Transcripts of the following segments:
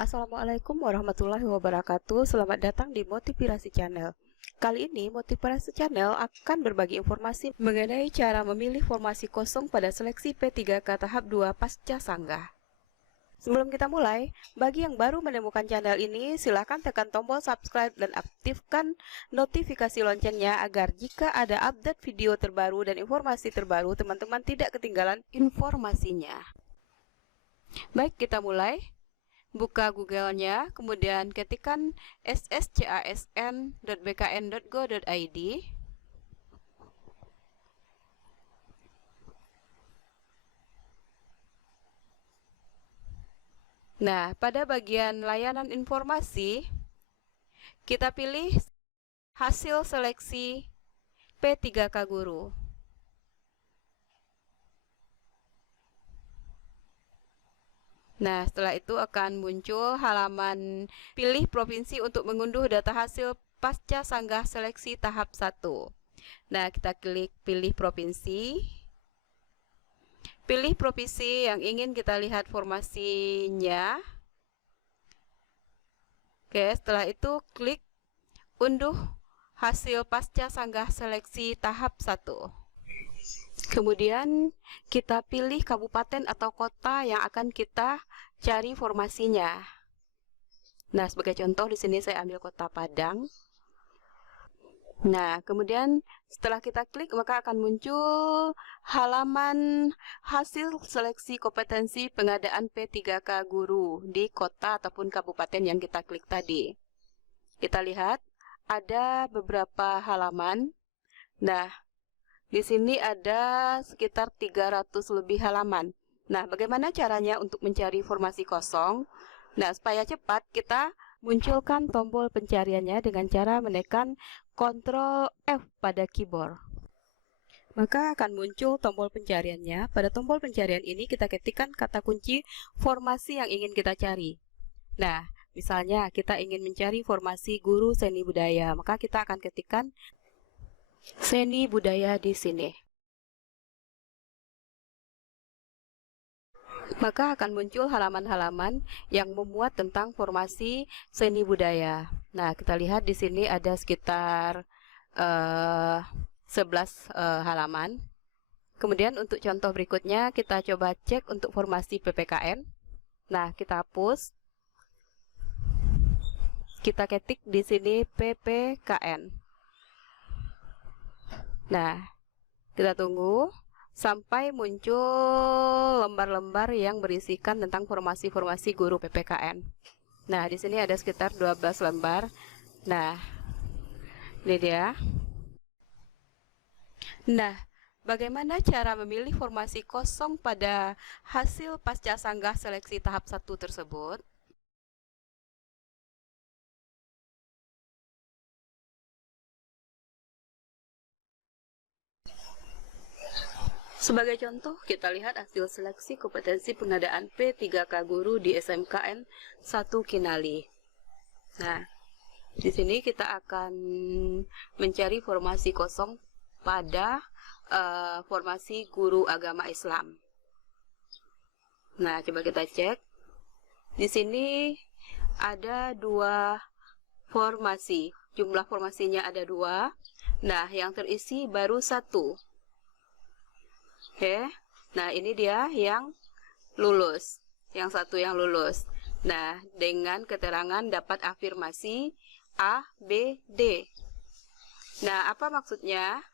Assalamualaikum warahmatullahi wabarakatuh. Selamat datang di Motivasi Channel. Kali ini Motivasi Channel akan berbagi informasi mengenai cara memilih formasi kosong pada seleksi P3K tahap 2 pasca sanggah. Sebelum kita mulai, bagi yang baru menemukan channel ini, silakan tekan tombol subscribe dan aktifkan notifikasi loncengnya agar jika ada update video terbaru dan informasi terbaru, teman-teman tidak ketinggalan informasinya. Baik, kita mulai. Buka Google-nya, kemudian ketikkan sschasn.bkn.go.id. Nah, pada bagian layanan informasi, kita pilih hasil seleksi P3K Guru. Nah, setelah itu akan muncul halaman pilih provinsi untuk mengunduh data hasil pasca sanggah seleksi tahap 1. Nah, kita klik pilih provinsi. Pilih provinsi yang ingin kita lihat formasinya. Oke, setelah itu klik unduh hasil pasca sanggah seleksi tahap 1. Kemudian kita pilih kabupaten atau kota yang akan kita cari formasinya. Nah, sebagai contoh di sini saya ambil Kota Padang. Nah, kemudian setelah kita klik maka akan muncul halaman hasil seleksi kompetensi pengadaan P3K Guru di kota ataupun kabupaten yang kita klik tadi. Kita lihat ada beberapa halaman. Nah, di sini ada sekitar 300 lebih halaman. Nah, bagaimana caranya untuk mencari formasi kosong? Nah, supaya cepat kita munculkan tombol pencariannya dengan cara menekan Ctrl F pada keyboard. Maka akan muncul tombol pencariannya. Pada tombol pencarian ini kita ketikkan kata kunci formasi yang ingin kita cari. Nah, misalnya kita ingin mencari formasi guru seni budaya, maka kita akan ketikkan seni budaya di sini. Maka akan muncul halaman-halaman yang memuat tentang formasi seni budaya. Nah, kita lihat di sini ada sekitar 11 halaman. Kemudian untuk contoh berikutnya kita coba cek untuk formasi PPKN. Nah, kita hapus. Kita ketik di sini PPKN. Nah, kita tunggu sampai muncul lembar-lembar yang berisikan tentang formasi-formasi guru PPKN. Nah, di sini ada sekitar 12 lembar. Nah, ini dia. Nah, bagaimana cara memilih formasi kosong pada hasil pasca sanggah seleksi tahap 1 tersebut? Sebagai contoh, kita lihat hasil seleksi kompetensi pengadaan P3K Guru di SMKN 1 Kinali. Nah, di sini kita akan mencari formasi kosong pada formasi guru agama Islam. Nah, coba kita cek. Di sini ada 2 formasi. Jumlah formasinya ada 2. Nah, yang terisi baru 1. Oke, nah ini dia yang lulus, yang satu yang lulus. Nah, dengan keterangan dapat afirmasi A, B, D. Nah, apa maksudnya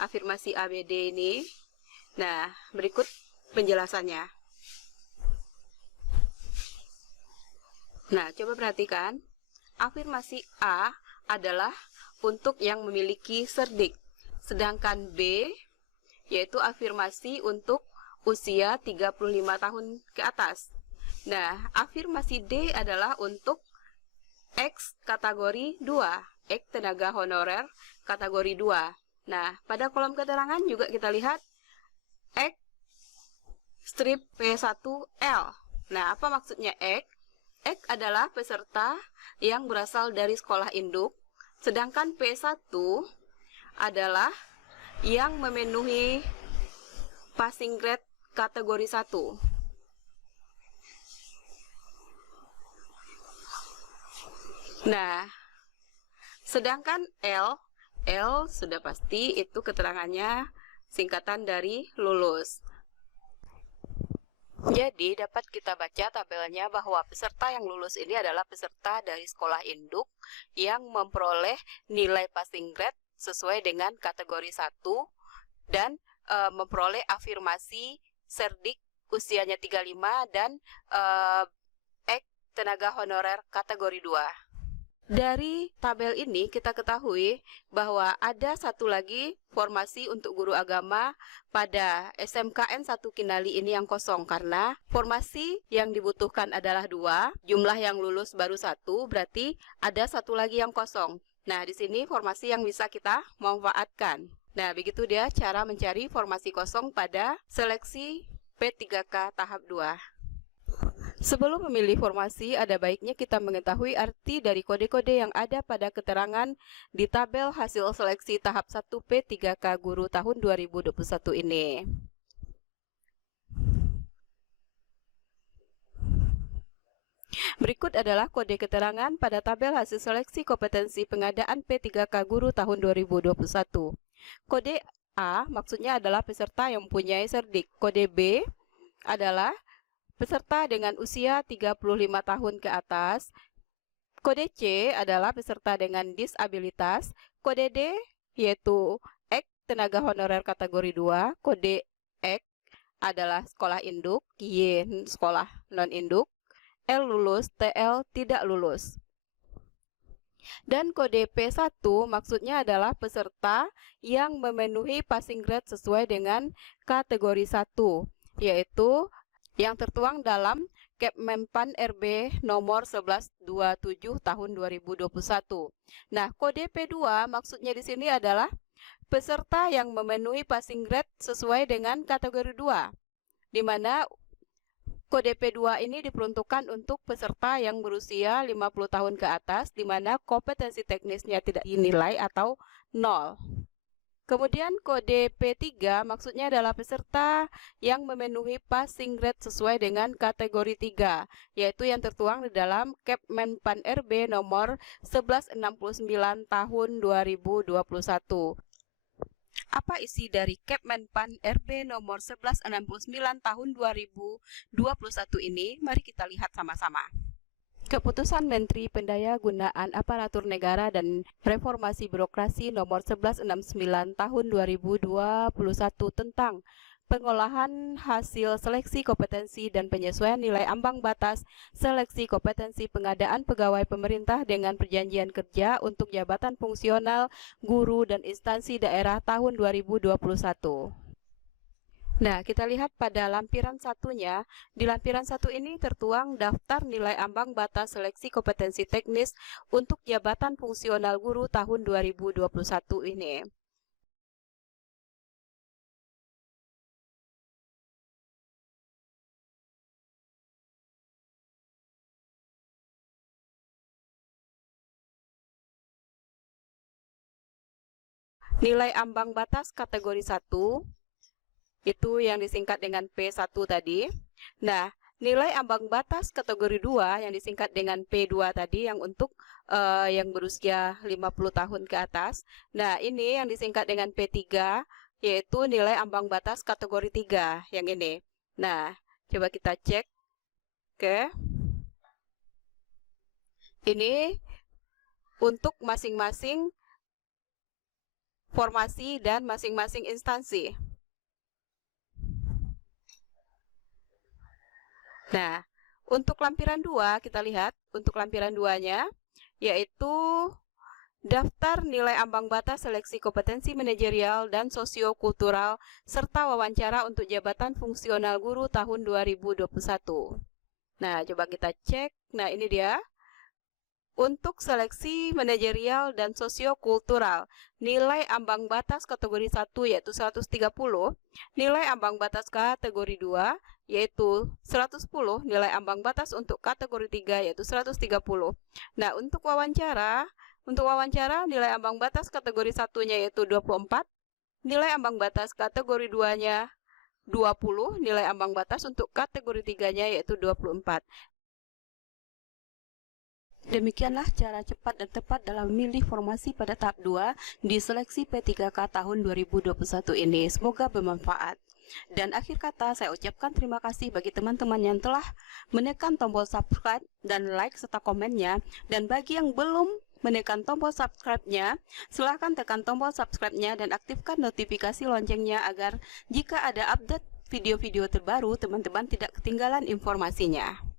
afirmasi A, B, D ini? Nah, berikut penjelasannya. Nah, coba perhatikan. Afirmasi A adalah untuk yang memiliki cerdik, sedangkan B yaitu afirmasi untuk usia 35 tahun ke atas. Nah, afirmasi D adalah untuk X kategori 2, X tenaga honorer kategori 2. Nah, pada kolom keterangan juga kita lihat X strip P1L. Nah, apa maksudnya X? X adalah peserta yang berasal dari sekolah induk, sedangkan P1 adalah yang memenuhi passing grade kategori 1. Nah, sedangkan L sudah pasti itu keterangannya singkatan dari lulus. Jadi dapat kita baca tabelnya bahwa peserta yang lulus ini adalah peserta dari sekolah induk yang memperoleh nilai passing grade sesuai dengan kategori 1 dan memperoleh afirmasi Serdik usianya 35 dan Ek tenaga honorer kategori 2. Dari tabel ini kita ketahui bahwa ada satu lagi formasi untuk guru agama pada SMKN 1 Kinali ini yang kosong karena formasi yang dibutuhkan adalah 2, jumlah yang lulus baru 1, berarti ada satu lagi yang kosong. Nah, di sini formasi yang bisa kita manfaatkan. Nah, begitu dia cara mencari formasi kosong pada seleksi P3K tahap 2. Sebelum memilih formasi, ada baiknya kita mengetahui arti dari kode-kode yang ada pada keterangan di tabel hasil seleksi tahap 1 P3K Guru tahun 2021 ini. Berikut adalah kode keterangan pada tabel hasil seleksi kompetensi pengadaan P3K Guru tahun 2021. Kode A maksudnya adalah peserta yang mempunyai Serdik. Kode B adalah peserta dengan usia 35 tahun ke atas. Kode C adalah peserta dengan disabilitas. Kode D yaitu Ek tenaga honorer kategori 2. Kode Ek adalah sekolah induk. Y sekolah non-induk. L lulus, TL tidak lulus. Dan kode P1 maksudnya adalah peserta yang memenuhi passing grade sesuai dengan kategori 1, yaitu yang tertuang dalam Kepmenpan RB nomor 1127 tahun 2021. Nah, kode P2 maksudnya di sini adalah peserta yang memenuhi passing grade sesuai dengan kategori 2, di mana kode P2 ini diperuntukkan untuk peserta yang berusia 50 tahun ke atas, di mana kompetensi teknisnya tidak dinilai atau 0. Kemudian kode P3 maksudnya adalah peserta yang memenuhi passing grade sesuai dengan kategori 3, yaitu yang tertuang di dalam Kepmenpan RB nomor 1169 tahun 2021. Apa isi dari Kepmenpan RB nomor 1169 tahun 2021 ini? Mari kita lihat sama-sama. Keputusan Menteri Pendayagunaan Aparatur Negara dan Reformasi Birokrasi nomor 1169 tahun 2021 tentang pengolahan hasil seleksi kompetensi dan penyesuaian nilai ambang batas seleksi kompetensi pengadaan pegawai pemerintah dengan perjanjian kerja untuk jabatan fungsional, guru, dan instansi daerah tahun 2021. Nah, kita lihat pada lampiran satunya. Di lampiran 1 ini tertuang daftar nilai ambang batas seleksi kompetensi teknis untuk jabatan fungsional guru tahun 2021 ini. Nilai ambang batas kategori 1 itu yang disingkat dengan P1 tadi. Nah, nilai ambang batas kategori 2 yang disingkat dengan P2 tadi yang untuk yang berusia 50 tahun ke atas. Nah, ini yang disingkat dengan P3 yaitu nilai ambang batas kategori 3 yang ini. Nah, coba kita cek ke ini untuk masing-masing formasi dan masing-masing instansi. Nah, untuk lampiran 2 kita lihat untuk lampiran 2-nya yaitu daftar nilai ambang batas seleksi kompetensi manajerial dan sosiokultural serta wawancara untuk jabatan fungsional guru tahun 2021. Nah, coba kita cek. Nah, ini dia. Untuk seleksi manajerial dan sosiokultural, nilai ambang batas kategori 1 yaitu 130, nilai ambang batas kategori 2 yaitu 110, nilai ambang batas untuk kategori 3 yaitu 130. Nah, untuk wawancara nilai ambang batas kategori 1-nya yaitu 24, nilai ambang batas kategori 2-nya 20, nilai ambang batas untuk kategori 3-nya yaitu 24. Demikianlah cara cepat dan tepat dalam memilih formasi pada tahap 2 di seleksi P3K tahun 2021 ini. Semoga bermanfaat. Dan akhir kata, saya ucapkan terima kasih bagi teman-teman yang telah menekan tombol subscribe dan like serta komennya. Dan bagi yang belum menekan tombol subscribe-nya, silahkan tekan tombol subscribe-nya dan aktifkan notifikasi loncengnya agar jika ada update video-video terbaru, teman-teman tidak ketinggalan informasinya.